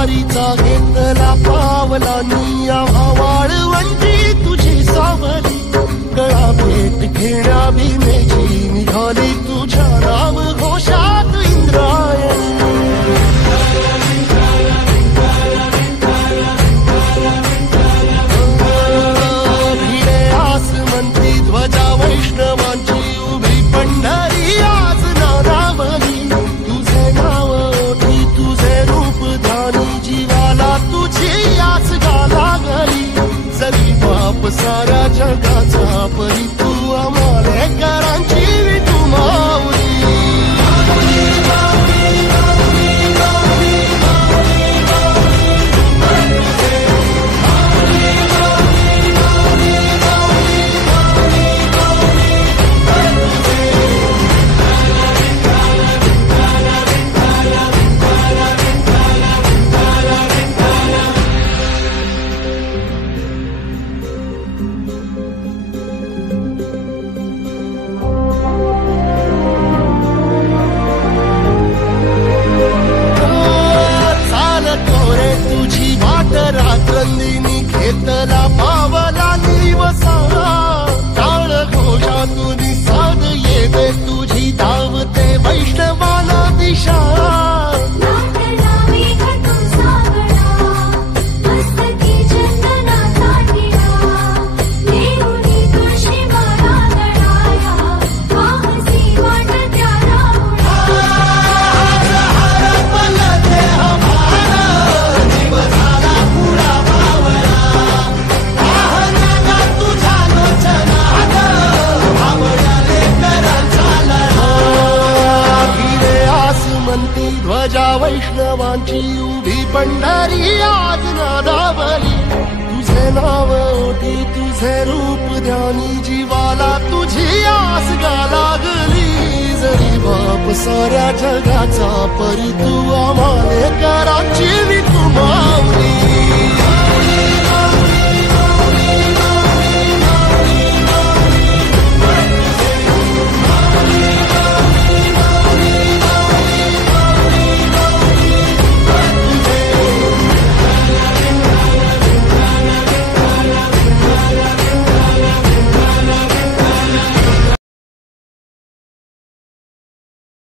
वारीचा घेतला पावलांनी आम्हा वाळवंटी तुझी सावली गळा भेट घेण्या भीमेची निघाली तुझ्या नाम घोषात इंद्रायणी भिडे आसमंती ध्वजा वैष्णवांची उभी पंढरी आज नारावली तुझे नाव ओठी तुझे रूप ध्यानी जीवाला तुझी आस लागली जरी बाप साऱ्या जगाचा परी तू आम्हालेकरांची विठू माऊली रात्रंदिनी घेतला पावला निवसा टाळ घोषातून साध येते तुझी धावते वैष्णवाला दिशा ध्वजा वैष्णवांची उभी पंढरी आज नादावली तुझे नाव ओठी तुझे रूप ध्यानी जीवाला तुझी आस लागली जरी बाप साऱ्या जगाचा परी तू आम्हालेकरांची विठू माऊली